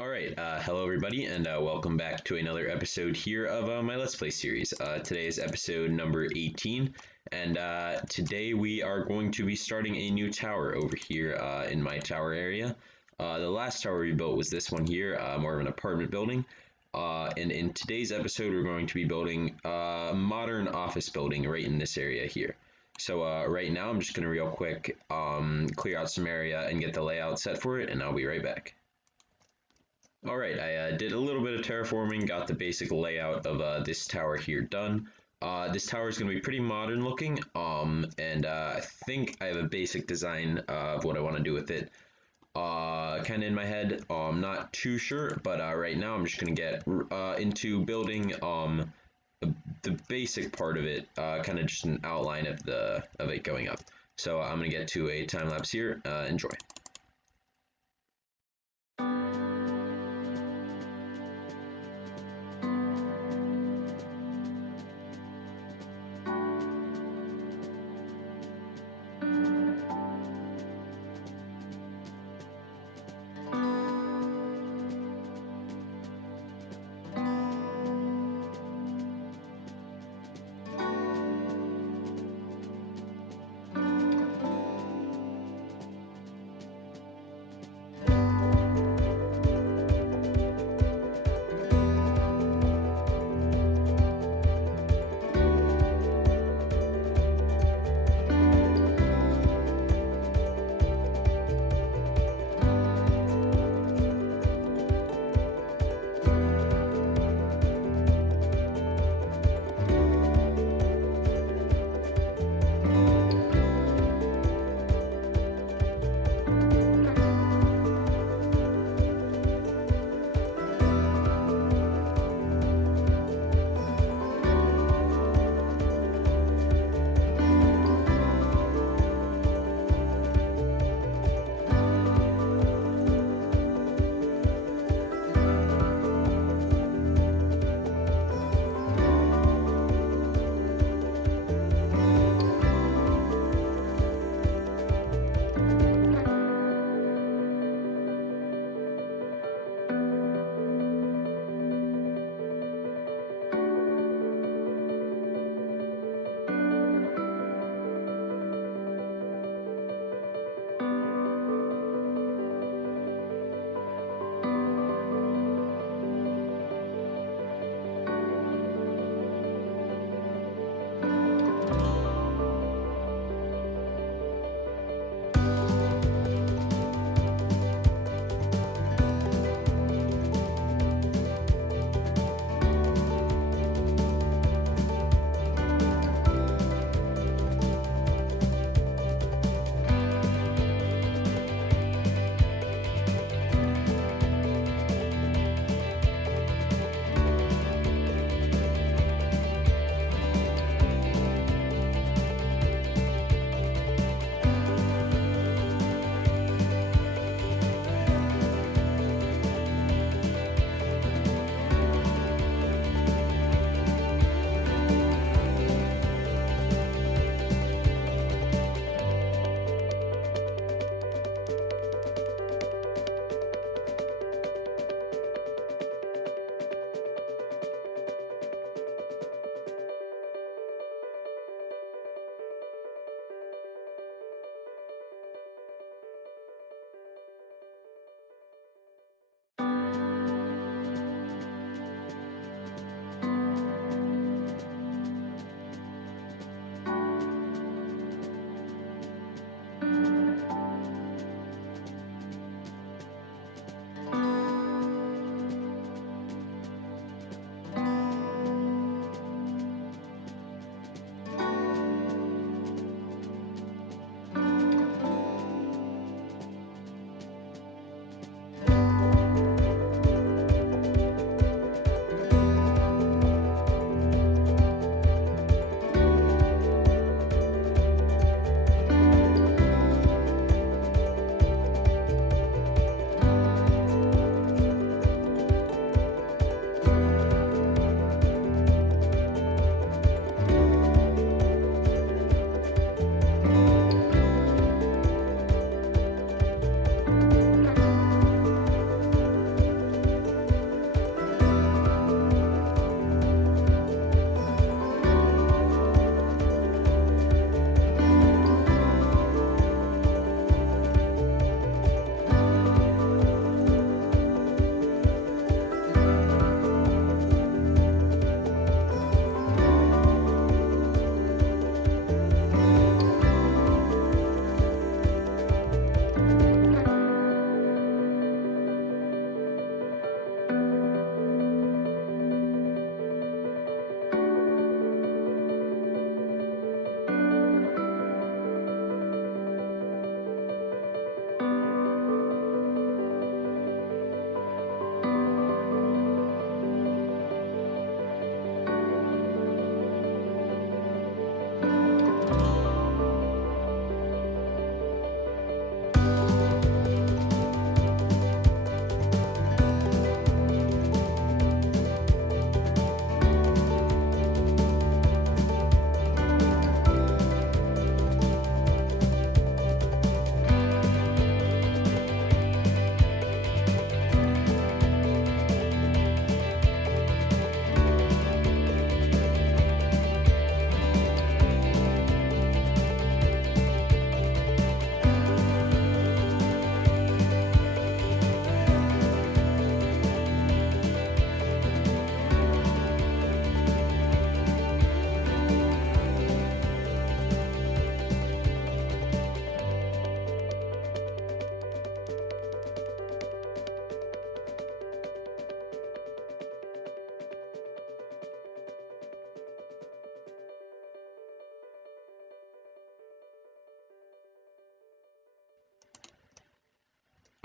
Alright, hello everybody, and welcome back to another episode here of my Let's Play series. Today is episode number 18, and today we are going to be starting a new tower over here in my tower area. The last tower we built was this one here, more of an apartment building. And in today's episode, we're going to be building a modern office building right in this area here. So right now, I'm just going to real quick clear out some area and get the layout set for it, and I'll be right back. Alright, I did a little bit of terraforming, got the basic layout of this tower here done. This tower is going to be pretty modern looking, and I think I have a basic design of what I want to do with it kind of in my head. I'm not too sure, but right now I'm just going to get into building the basic part of it, kind of just an outline of it going up. So I'm going to get to a time lapse here. Enjoy.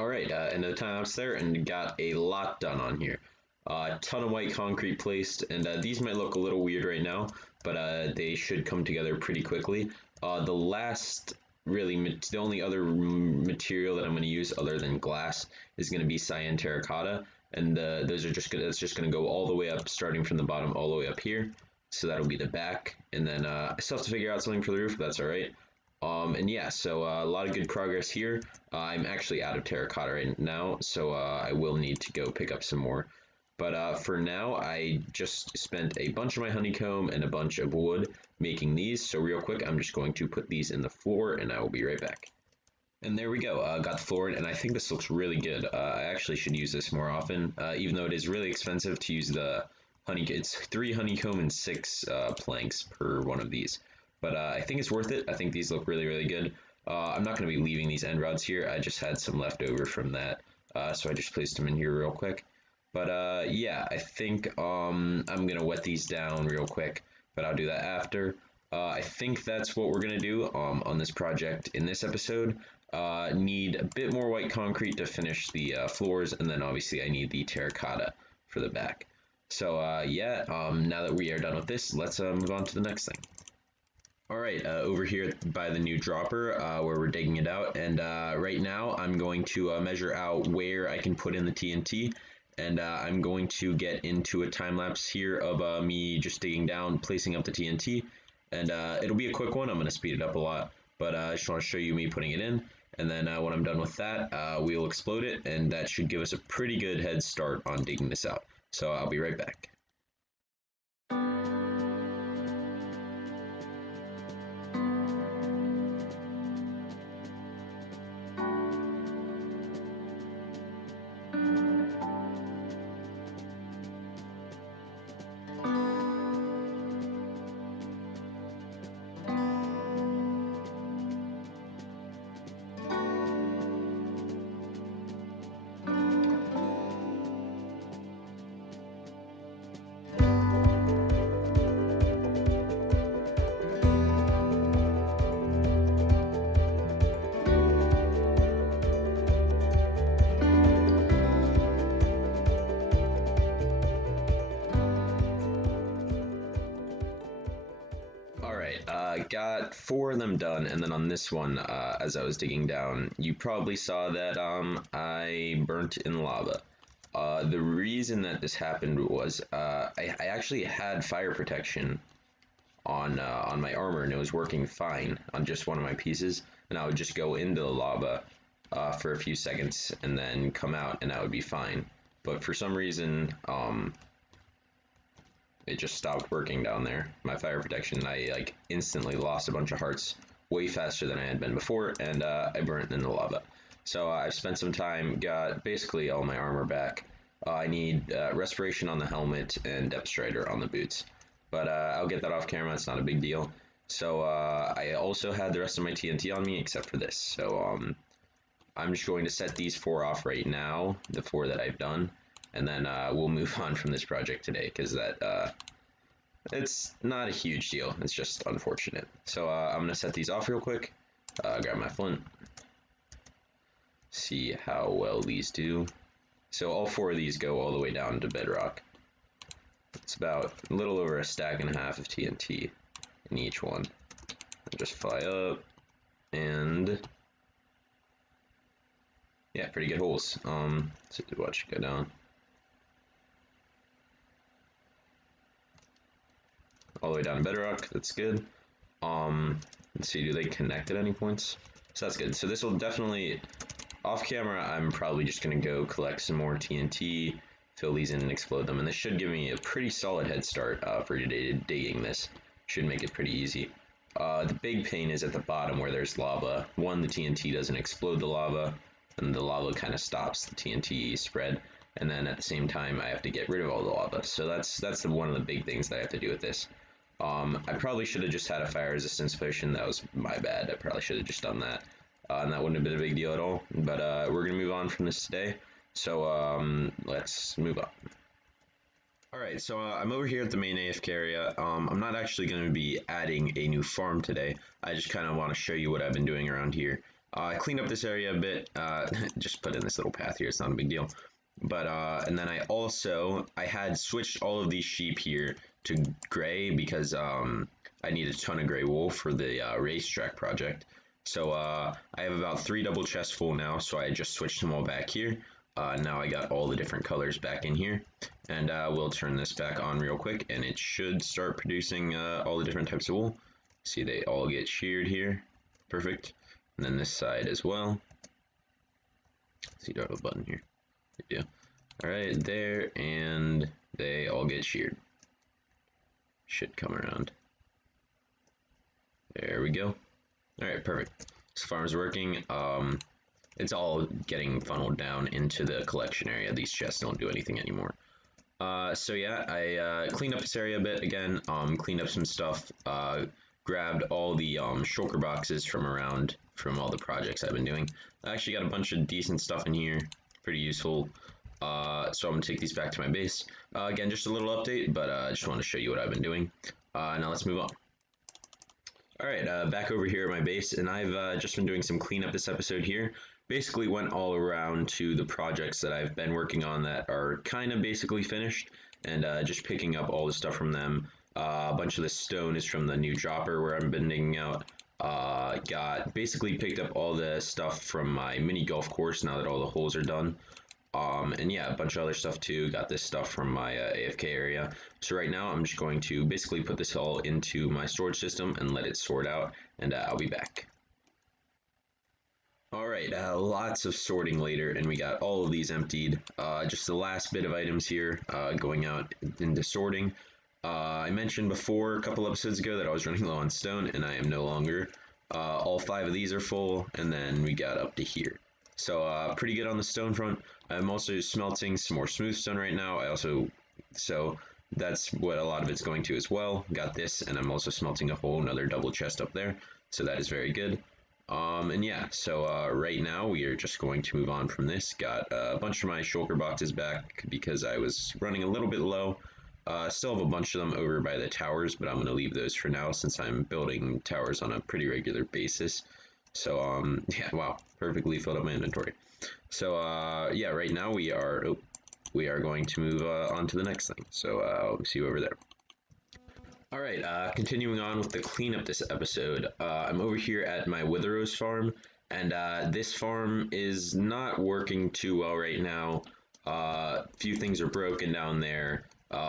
All right, end of the time lapse there, and got a lot done on here. A ton of white concrete placed, and these might look a little weird right now, but they should come together pretty quickly. The last, really, the only other material that I'm going to use other than glass is going to be cyan terracotta, and those are that's just going to go all the way up, starting from the bottom all the way up here. So that'll be the back, and then I still have to figure out something for the roof, but that's all right. And yeah, so a lot of good progress here. I'm actually out of terracotta right now, so I will need to go pick up some more. But for now, I just spent a bunch of my honeycomb and a bunch of wood making these. So real quick, I'm just going to put these in the floor, and I will be right back. And there we go, got the floor in, and I think this looks really good. I actually should use this more often, even though it is really expensive to use the honeycomb. It's 3 honeycomb and 6 planks per one of these. But I think it's worth it. I think these look really, really good. I'm not going to be leaving these end rods here. I just had some left over from that, so I just placed them in here real quick. But yeah, I think I'm going to wet these down real quick, but I'll do that after. I think that's what we're going to do on this project in this episode. Need a bit more white concrete to finish the floors, and then obviously I need the terracotta for the back. So yeah, now that we are done with this, let's move on to the next thing. Alright, over here by the new dropper where we're digging it out, and right now I'm going to measure out where I can put in the TNT, and I'm going to get into a time lapse here of me just digging down, placing up the TNT, and it'll be a quick one. I'm going to speed it up a lot, but I just want to show you me putting it in, and then when I'm done with that, we'll explode it, and that should give us a pretty good head start on digging this out. So I'll be right back. Got 4 of them done, and then on this one, as I was digging down, you probably saw that I burnt in lava. The reason that this happened was I actually had fire protection on my armor, and it was working fine on just one of my pieces, and I would just go into the lava for a few seconds and then come out, and that would be fine. But for some reason, it just stopped working down there. My fire protection, I like instantly lost a bunch of hearts way faster than I had been before, and I burnt in the lava. So I've spent some time, got basically all my armor back. I need respiration on the helmet and depth strider on the boots, but I'll get that off camera. It's not a big deal. So I also had the rest of my TNT on me except for this. So I'm just going to set these 4 off right now, the 4 that I've done. And then we'll move on from this project today, because it's not a huge deal. It's just unfortunate. So I'm going to set these off real quick, grab my flint, see how well these do. So all 4 of these go all the way down to bedrock. It's about a little over a stack and a half of TNT in each one. I'll just fly up, and yeah, pretty good holes. So watch it go down. All the way down to bedrock. That's good. Let's see, do they connect at any points? So that's good. So this will definitely, off camera, I'm probably just gonna go collect some more TNT, fill these in and explode them, and this should give me a pretty solid head start for digging this. Should make it pretty easy. The big pain is at the bottom where there's lava. One, the TNT doesn't explode the lava, and the lava kind of stops the TNT spread. And then at the same time, I have to get rid of all the lava. So that's one of the big things that I have to do with this. I probably should have just had a fire resistance potion. That was my bad. I probably should have just done that. And that wouldn't have been a big deal at all. But we're going to move on from this today. So let's move on. Alright, so I'm over here at the main AFK area. I'm not actually going to be adding a new farm today. I just kind of want to show you what I've been doing around here. I cleaned up this area a bit. Just put in this little path here. It's not a big deal. But and then I had switched all of these sheep here to gray because I need a ton of gray wool for the racetrack project. So I have about 3 double chests full now, so I just switched them all back here. Now I got all the different colors back in here, and we'll turn this back on real quick, and it should start producing all the different types of wool. See, they all get sheared here. Perfect. And then this side as well. See, do I have a button here? I do. Alright, there, and they all get sheared. Should come around. There we go. Alright, perfect. This farm's working. It's all getting funneled down into the collection area. These chests don't do anything anymore. So yeah, I cleaned up this area a bit again, cleaned up some stuff, grabbed all the shulker boxes from all the projects I've been doing. I actually got a bunch of decent stuff in here, pretty useful. So I'm gonna take these back to my base. Again, just a little update, but I just want to show you what I've been doing. Now let's move on. Alright, back over here at my base, and I've just been doing some cleanup this episode here. Basically went all around to the projects that I've been working on that are kind of basically finished, and just picking up all the stuff from them. A bunch of the stone is from the new dropper where I've been digging out. Basically picked up all the stuff from my mini golf course now that all the holes are done. And yeah, a bunch of other stuff too. Got this stuff from my AFK area. So right now I'm just going to basically put this all into my storage system and let it sort out, and I'll be back. Alright, lots of sorting later, and we got all of these emptied. Just the last bit of items here going out into sorting. I mentioned before a couple episodes ago that I was running low on stone, and I am no longer. All 5 of these are full, and then we got up to here. So pretty good on the stone front. I'm also smelting some more smooth stone right now. So that's what a lot of it's going to as well. Got this, and I'm also smelting a whole another double chest up there. So that is very good. And yeah, so right now we are just going to move on from this. Got a bunch of my shulker boxes back because I was running a little bit low. Still have a bunch of them over by the towers, but I'm going to leave those for now since I'm building towers on a pretty regular basis. So yeah, wow, perfectly filled up my inventory. So yeah, right now we are going to move on to the next thing. So I'll see you over there. All right, continuing on with the cleanup this episode. I'm over here at my Witherose farm, and this farm is not working too well right now. Few things are broken down there.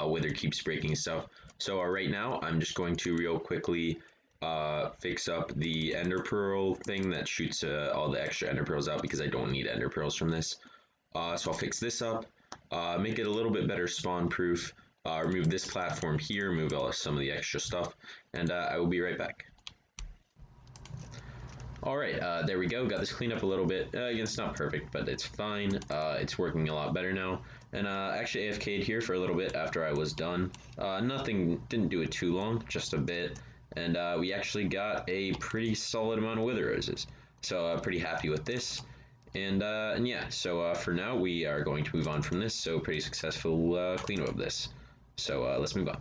Wither keeps breaking stuff. So right now, I'm just going to real quickly fix up the ender pearl thing that shoots all the extra ender pearls out because I don't need ender pearls from this. So I'll fix this up, make it a little bit better spawn proof, remove this platform here, remove some of the extra stuff, and I will be right back. Alright, there we go, got this cleaned up a little bit. Again, it's not perfect, but it's fine. It's working a lot better now. And actually AFK'd here for a little bit after I was done. Didn't do it too long, just a bit. And we actually got a pretty solid amount of wither roses. So pretty happy with this. And yeah, so for now we are going to move on from this. So pretty successful cleanup of this. So let's move on.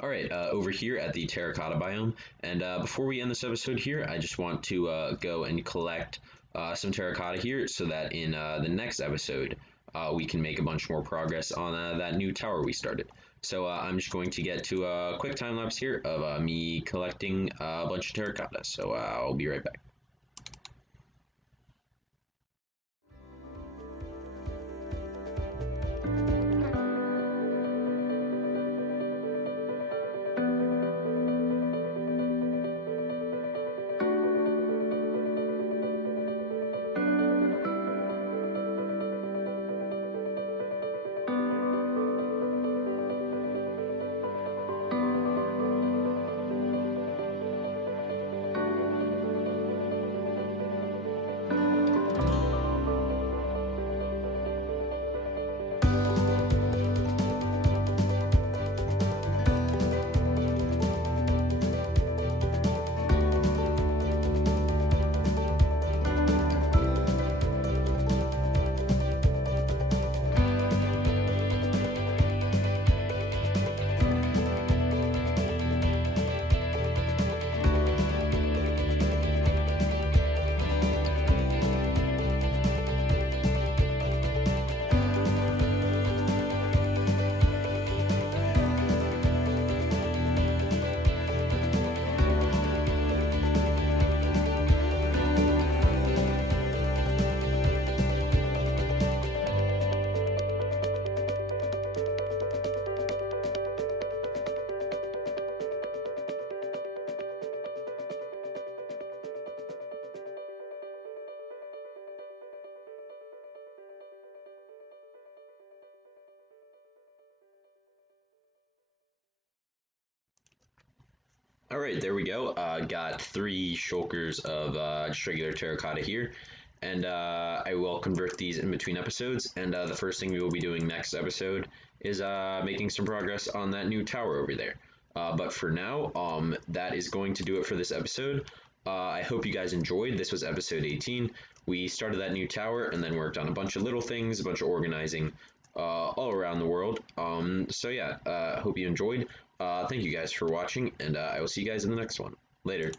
Alright, over here at the terracotta biome, and before we end this episode here, I just want to go and collect some terracotta here so that in the next episode we can make a bunch more progress on that new tower we started. So I'm just going to get to a quick time lapse here of me collecting a bunch of terracotta, so I'll be right back. All right, there we go. Got three shulkers of just regular terracotta here, and I will convert these in between episodes. And the first thing we will be doing next episode is making some progress on that new tower over there. But for now, that is going to do it for this episode. I hope you guys enjoyed. This was episode 18. We started that new tower and then worked on a bunch of little things, a bunch of organizing all around the world. So yeah, hope you enjoyed. Thank you guys for watching, and I will see you guys in the next one. Later.